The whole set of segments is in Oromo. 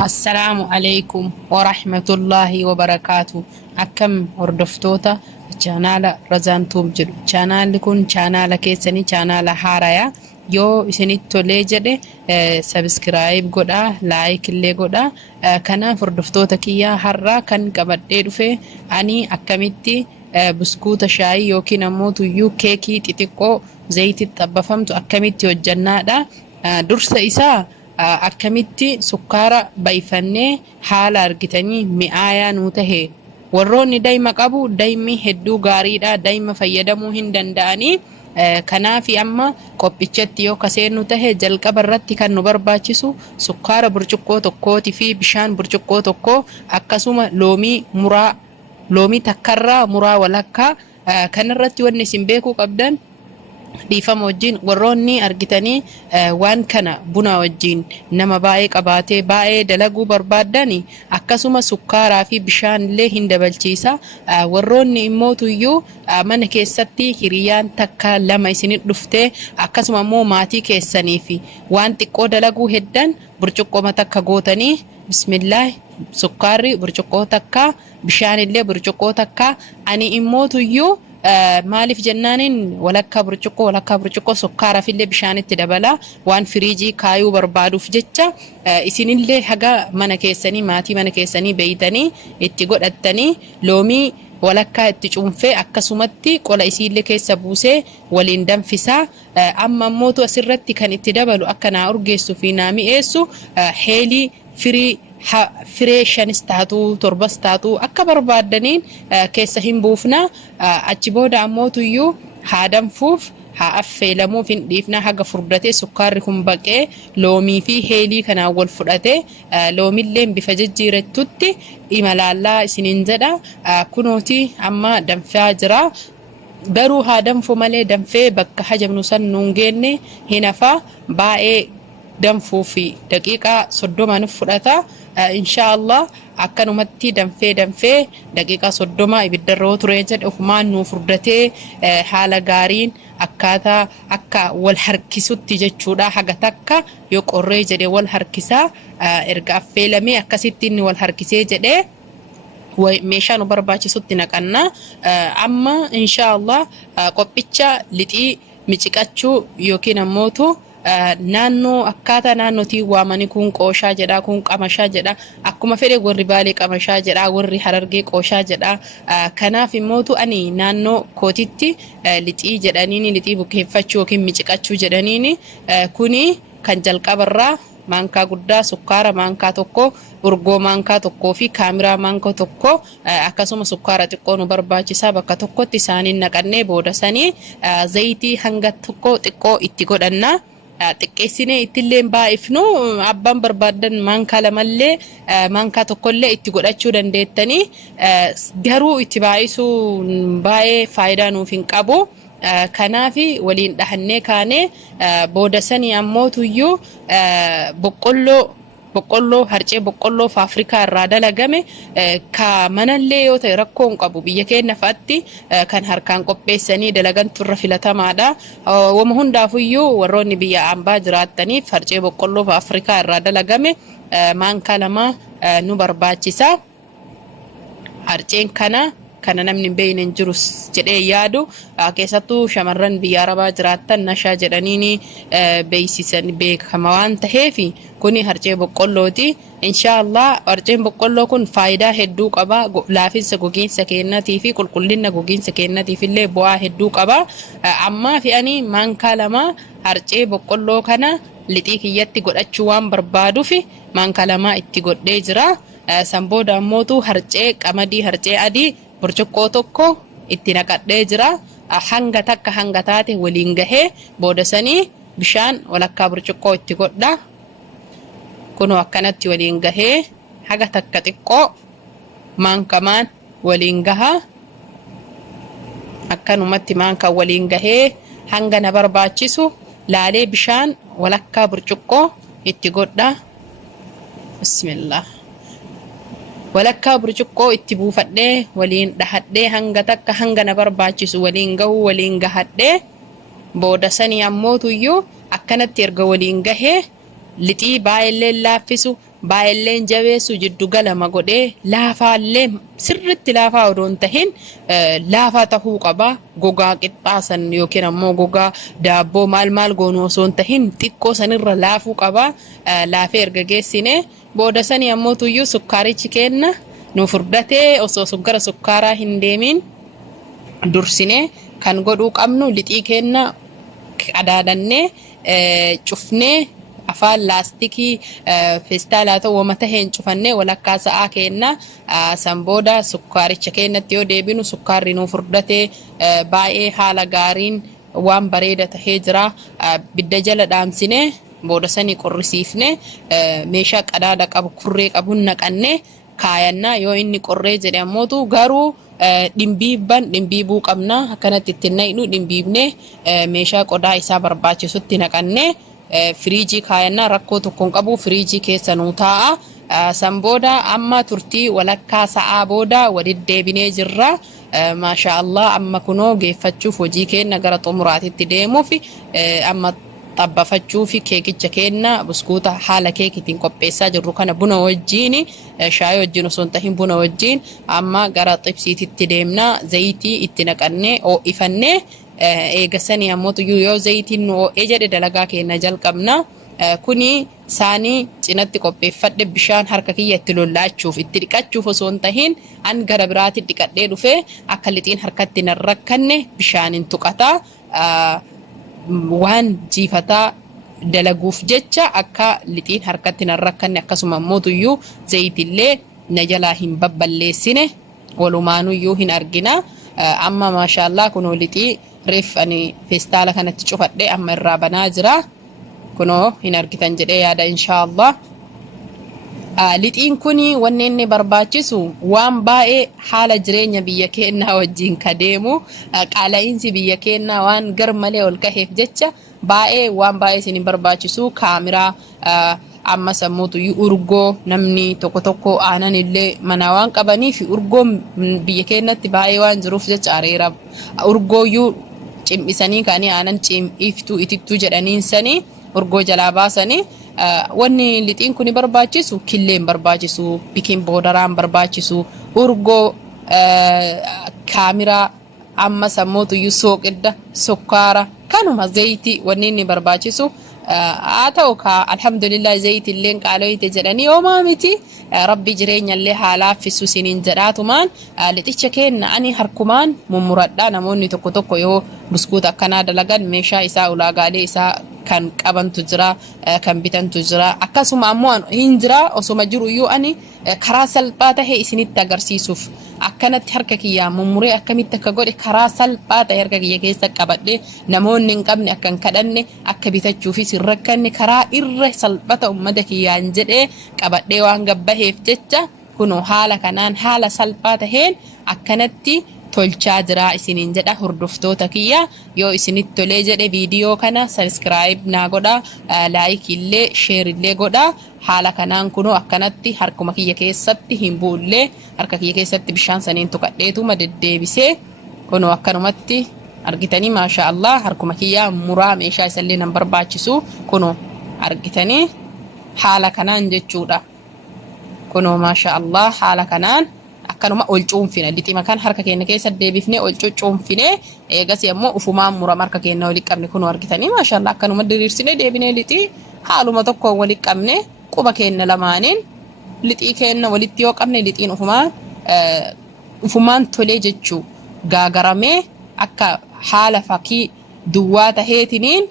Assalaamu alaikum wa rahmatullahi wa barakaatu. Akkam hordoftoota chaanaala Razaan Tuub jedhu. Chaanaalli kun chaanaala keessanii chaanaala haarayaa. Yoo isinitti tolee jedhe subscribe godhaa, like illee godhaa. Kanaaf hordoftoota kiyyaa har'aa kan qabadhee dhufe ani akkamitti buskuuta shaayii yookiin ammoo tuyyuu keekii xixiqqoo zayititti xabbafamtu akkamitti hojjannaadha. Dursa isaa akkamitti sukkaara bayfannee haala argitanii mi'aayaa nuu tahe warroonni daa'ima qabu daa'imni hedduu gaariidha, daa'ima fayyadamuu hin danda'anii. Kanaafi amma qophichatti yoo kaseennu tahe jalqaba irratti kan nu barbaachisu sukkaara burcuqqoo tokkootii fi bishaan burcuqqoo tokkoo akkasuma loomii takkarraa muraa walakkaa. Kanarratti wanni isin beekuu qabdan dhiifama wajjin warroonni argitanii waan kana buna wajjin nama baay'ee qabaatee baay'ee dalaguu barbaadani akkasuma sukkaaraa fi bishaan illee hin dabalchiisa. Warroonni immoo tuyyuu mana keessatti hiriyaan takka lama isinit dhuftee akkasuma immoo maatii keessanii fi waan xiqqoo dalaguu heddan burcuqqoo takka gootanii bismillah sukkaarri burcuqqoo takka bishaan illee burcuqqoo takka. Ani immoo tuyyuu maaliif jennaanin walakkaa burcuqqoo sukkaara fillee bishaanitti dabala waan firiijii kaayuu barbaaduuf jecha isinillee haga mana keessanii maatii mana keessanii beeytanii itti godhattanii loomii walakkaa itti cuunfee akkasumatti qola isiillee keessa buusee waliin danfisaa. Amma ammootu asirratti kan itti dabalu akka naa urgeessuu fi naa mi'eessu heelii firee shanis taatu torbas taatu akka barbaadaniin keessa hin buufna. Achi booda ammootuyyuu haa danfuuf haa affeelamuuf hin dhiifna haga furdatee sukkaarri kun baqee loomii fi heelii kanaan wal fudhatee loomilleen bifa jijjiirattutti imalaallaa isiniin jedha. Kunooti amma danfaa jira. Garuu haa danfu malee danfee bakka hajamnu san nuun geenne hin hafaa. Baay'ee danfuu fi daqiiqaa 30 fudhata. Inshaallah akkanumatti danfee daqiiqaa 30 ibiddarra turee jedhe ofumaan nuu furdatee haala gaariin akkaataa akka wal harkisutti jechuudha. Haga takka yoo qorree jedhe wal harkisaa erga affeelamee akkasitti inni wal harkisee jedhe meeshaa nu barbaachisutti naqanna. Amma inshaallah qophicha lixii miciqachuu yookiin ammootu naannoo akkaataa naannootii waamanii kun qooshaa jedha kun qamashaa jedha akkuma fedhe warri baalee qamashaa jedha warri harargee qooshaa jedha. Kanaaf immootu ani naannoo kootitti lixii jedhaniini lixii bukeeffachuu yookiin miciqachuu jedhaniini kuni kan jalqabarraa maankaa guddaa sukkaara maankaa tokko urgoo maankaa tokkoo fi kaamiraa maankaa tokko akkasuma sukkaara xiqqoo nu barbaachisaa bakka tokkotti isaaniin naqannee booda sanii zayitii hanga tokko xiqqoo itti godhanna. Xiqqeessinee ittillee baay'ifnu abbaan barbaadan maankaa lamallee maankaa tokkollee itti godhachuu dandeettanii. Garuu itti baay'isuu baay'ee faayidaa nuuf hin qabu. Kanaafi waliin dhahannee kaanee booda sanii ammootuyyuu boqqolloo harcee boqqolloo Afrikaa irraa dalagame ka manallee yoo ta'e rakkoo hin qabu. Biyya keenya fa'aatti kan harkaan qopheessanii dalagantu irra filatamaadha. Wama hundaafuyyuu warroonni biyya ambaa jiraattaniif harcee boqqolloo Afrikaa irraa dalagame maankaa lama nu barbaachisa. Harceen kana namni beeyne hin jirus jedhee yaadu keessattuu shamarran biyya arabaa jiraattan nashaa jedhaniini beeysisan beekama waan taheef kuni harcee boqqollooti. Inshaallah harceen boqqolloo kun faayidaa hedduu qaba. Laafinsa gogiinsa keenyatii fi qulqullina gogiinsa keenyatiif illee bu'aa hedduu qaba. Ammaa fe'anii maankaa lama harcee boqqolloo kana lixii kiyyatti godhachuu waan barbaaduuf maankaa lama itti godhee jira. San booda ammootu harcee qamadii harcee adii burcuqqoo tokko itti naqadhee jira. Hanga takka hanga taate waliin gahee booda sanii bishaan walakkaa burcuqqoo itti godha. Kunoo akkanatti waliin gahee haga takka xiqqoo maankamaan waliin gaha. Akkanumatti maankaan waliin gahee hanga na barbaachisu laalee bishaan walakkaa burcuqqoo itti godha. Bismillah. Walakkaa burcuqqoo itti buufadhee waliin dhahadhee hanga takka hanga na barbaachisu waliin gahu waliin gahadhee booda sanii ammootuyyuu akkanatti erga waliin gahee lixii baay'ee laaffisu baay'illeen jabeessu jiddu galama godhee laafaallee sirritti laafaa odoon tahin laafaa tahuu qaba. Gogaa qixxaasan yookiin ammoo gogaa daabboo maal goonuu osoo hin tahin xiqqoo sanirra laafuu qaba. Laafee erga geessine booda sanii ammoo tuyyuu sukkaarichi kenna nu furdatee osoo gara sukkaaraa hin deemin dursine kan godhuu qabnu lixii kenna qadaadannee cufnee afaan laastikii feestaalaa ta'uu wama taheen cufannee walakkaa sa'aa kenna san booda sukkaaricha kennatti yoo deebinu sukkaarri nu furdatee baay'ee haala gaariin waan bareeda tahee jira. Bidda jala dhaamsine booda sanii qorrisiifne meeshaa qadaada qabu kurree qabuun naqannee kaayannaa. Yoo inni qorree jedhe ammootu garuu dhimbiibuu qabna. Akkanatti ittiin naqnu dhimbiibne meeshaa qodaa isaa barbaachisutti naqannee firiijii kaayannaa. Rakkoo tokkoon qabu firiijii keessa nuu taa'a. San booda amma turtii walakkaa sa'aa booda walitti deebinee jirra. Maasha Allah amma kunoo geeffachuuf hojii keenya gara xumuraatitti deemuuf amma xabbafachuuf keekicha kenna buskuuta haala keekitiin qopheessaa jirru kana buna wajjiin shaayii wajjiin osoo hin tahin buna wajjiin amma gara xibsiititti deemna. Zayitii itti naqannee oo'ifannee eegasanii ammoo yoo zayitiin nu oo'ee jedhe dalagaa keenya jalqabna. Kuni saanii cinatti qopheeffadhe bishaan harka kiyya itti lollaachuuf itti dhiqachuuf osoo hin tahin an gara biraatti dhiqadhee dhufee akka lixiin harkatti hin rakkanne bishaanin tuqataa. Waan jiifataa dalaguuf jecha akka lixiin harkatti hin rakkanne akkasuma ammoo tuyyuu zayitillee na jalaa hin babballeessine walumaanuyyuu hin argina. Amma maashaallah kunoo lixii reef ani feestaala kanatti cufadhe amma irraa banaa jira. Kunoo hin argitan jedhee yaada inshaallah. Lixiin kuni wanni inni barbaachisu waan baay'ee haala jireenya biyya keenyaa wajjin ka deemu qaala'iinsi biyya keenyaa waan gar malee ol kaheef jecha waan baay'ee isin barbaachisu kaamiraa amma sammuutu urgoo namni tokko aanan illee mana waan qabaniif urgoo biyya keenyatti baay'ee waan jiruuf jecha areera urgooyyuu cimmisanii kaanii aanan cimiftuu itittuu jedhaniin sanii urgoo jalaa baasanii. Wanni lixiin kuni barbaachisu killeen barbaachisu bikin boodaraan barbaachisu urgoo kaamiraa amma sammuutu sooqidda sukkaara kanuma zayitii wanni inni barbaachisu haa ta'u alhamdulillah zayitii illee qaaloyite jedhanii hoomaa miti. Rabbi jireenya illee haalaafisu siniin jedhaatumaan lixicha kenna ani harkumaan mummuradhaa. Namoonni tokko yoo buskuuta akkanaa dalagan meeshaa isaa ulaagaalee isaa kan qabantu jira kan bitantu jira akkasuma ammoo hin jira osoma jiru iyyuu ani karaa salphaa tahee isinitti agarsiisuuf akkanatti harka kiyyaa mummuree akkamitti akka godhe karaa salphaa tahee harka kiyya keessa qabadhe namoonni hin qabne akka hin kadhanne akka bitachuufis hin rakkanne karaa irra salphata ummata kiyyaan jedhee qabadhee waan gabbaheef jecha kunoo haala kanaan haala salphaa taheen akkanatti tolchaa jira isiniin jedha. Hordoftoota kiyya yoo isinitti tolee jedhe viidiyoo kana subscribe naa godha, like illee share illee godha. Haala kanaan kunoo akkanatti harkuma kiyya keessatti hin buullee harka kiyya keessatti bishaan saniin tuqadheetuma deddeebisee kunoo akkanumatti argitanii maasha Allah harkuma kiyya muraa meeshaa isallee nan barbaachisu kunoo argitanii haala kanaan jechuudha. Kunoo maasha Allah haala kanaan akkanuma ol cuunfine lixima kan harka keenya keessa deebifnee ol cuunfine eegas ammoo ufumaan murama harka keenya walitti qabne kunoo argitanii maashaallah akkanuma diriirsine deebinee lixii haaluma tokkoon walitti qabne quba keenya lamaaniin lixii keenya walitti yoo qabne lixiin ufumaan tolee jechuu gaagaramee akka haala fakkii duwwaa taheetiniin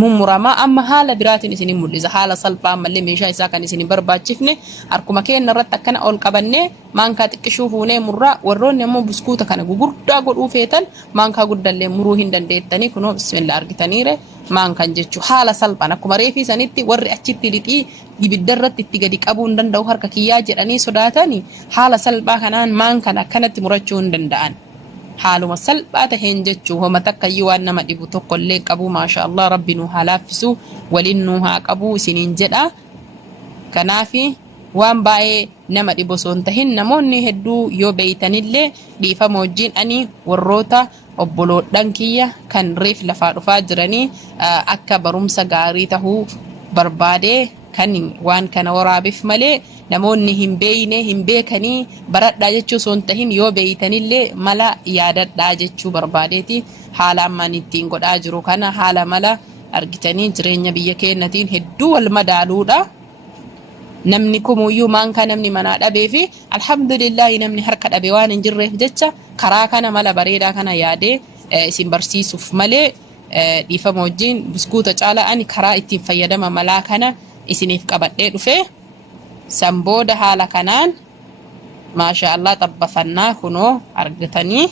mummurama amma haala biraatiin isinin mul'isa haala salphaa ammallee meeshaa isaa kan isinin barbaachifne harkuma keenya irratti akkana ol qabannee maankaa xiqqishuu fuunee murraa. Warroonni ammoo buskuuta kana gugurdaa godhuu feetan maankaa guddallee muruu hin dandeettanii kunoo bismillah argitaniire maankan jechuu haala salphaan akkuma reefii sanitti warri achitti lixii ibidda irratti itti gadi qabuu hin danda'u harka kiyyaa jedhanii sodaatanii haala salphaa kanaan maankan akkanatti murachuu hin danda'an. Haaluma salphaa taheen jechuu homa takkayyuu waan nama dhibu tokkollee qabu maasha Allah rabbi nu haa laaffisu waliin nu haa qabu isiniin jedha. Kanaafi waan baay'ee nama dhibu osoo hin tahin namoonni hedduu yoo beeytanillee dhiifama wajjin ani warroota obboloodhan kiyya kan reef lafaa dhufaa jiranii akka barumsa gaarii tahuu barbaade kan waan kana waraabif malee namoonni hin beekanii baradhaa jechuu osoo hin tahin yoo beeytanillee mala yaadadhaa jechuu barbaadeeti haala ammaan ittiin godhaa jiru kana haala mala argitanii jireenya biyya keenyatiin hedduu wal madaaluudha. Namni kumuyyuu maanka namni manaa dhabee fi alhamdulillah namni harka dhabe waan hin jirreef jecha karaa kana mala bareedaa kana yaadee isin barsiisuuf malee dhiifama wajjin biskuuta caalaa ani karaa ittiin fayyadama malaa kana isiniif qabadhee dhufe. San booda haala kanaan maashaallah xabbafannaa kunoo argatanii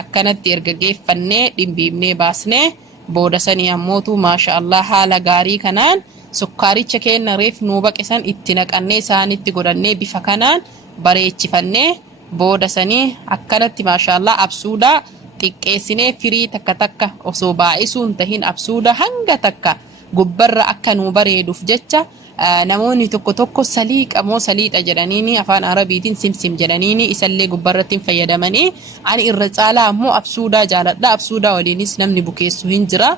akkanatti erga geeffannee dhimbiibnee baasnee booda sanii ammootu maashaallah haala gaarii kanaan sukkaaricha keenya reef nuu baqisan itti naqannee isaanitti godhannee bifa kanaan bareechifannee booda sanii akkanatti maashaallah absuudaa xiqqeessinee firii takka takka osoo baay'isuun tahin absuuda hanga takka gubbarra akka nuu bareeduuf jecha namoonni tokko tokko saliiqa moo saliixa jedhaniini afaan arabiitiin simsim jedhaniini isallee gubbarratti fayyadamanii ani irra caalaa ammoo absuudaa jaaladha. Absuudaa waliinis namni bukeessu hin jira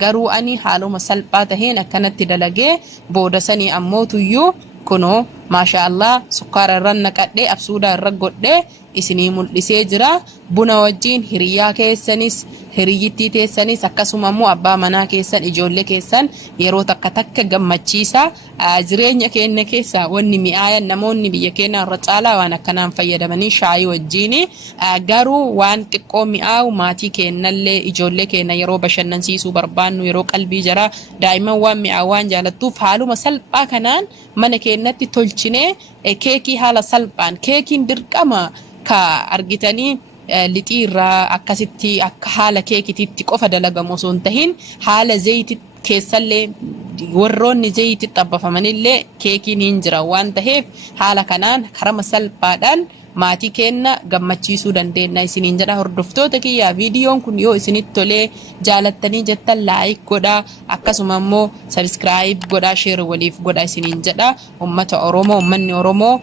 garuu ani haaluma salphaa taheen akkanatti dalagee booda sanii ammoo tuyyuu kunoo maashaallah sukkaara irra naqadhee absuudaa irra godhee isinii mul'isee jira. Buna wajjin hiriyaa keessanis hiriyyittii teessanis akkasuma immoo abbaa manaa keessan ijoollee keessan yeroo takka takka gammachiisa. Jireenya keenya keessa wanni mi'aayan namoonni biyya keenya irra caalaa waan akkanaan fayyadamanii shaayii wajjin garuu waan xiqqoo mi'aawu maatii keenyallee ijoollee keenya yeroo bashannansiisuu barbaannu yeroo qalbii jara daa'imman waan mi'aawu waan jaalattuuf haaluma salphaa kanaan mana keenyatti tolchinee keekii haala salphaan keekiin dirqama ka argitanii lixii irraa akkasitti akka haala keekitiitti qofa dalagamu osoo hin tahin haala zayitii keessallee warroonni zayitii xabbafamanillee keekiin hin jira waan taheef haala kanaan karama salphaadhaan maatii keenya gammachiisuu dandeenya isiniin jedha. Hordoftoota kiyyaa viidiyoon kun yoo isinitti tolee jaalattanii jettan laayik godhaa akkasuma immoo sabskiraayib godhaa sheer waliif godhaa isiniin jedha. Ummata Oromoo ummanni Oromoo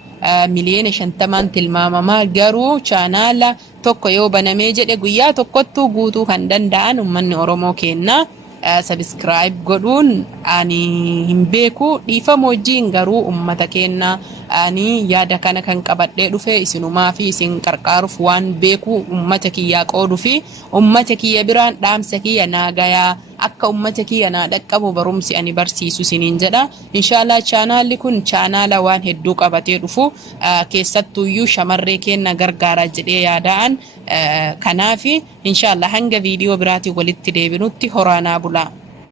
miliyoona 50 tilmaamamaa garuu chaanaala tokko yoo banamee jedhe guyyaa tokkottuu guutuu kan danda'an ummanni Oromoo keenya. Subscribe godhuun ani hin beeku dhiifama wajjin garuu ummata keenya ani yaada kana kan qabadhee dhufe isinumaa fi isin qarqaaruuf waan beeku ummata kiyyaa qooduu fi ummata kiyya biraan dhaamsa kiyya naagayaa akka ummata kiyya naa dhaqqabu barumsi ani barsiisu isiniin jedha. Inshallah chaanaalli kun chaanaala waan hedduu qabatee dhufu keessattuuyyuu shamarree keenya gargaara jedhee yaadaan kanaafi inshallah hanga viidiyoo biraatiin walitti deebinutti horaanaa bulaa.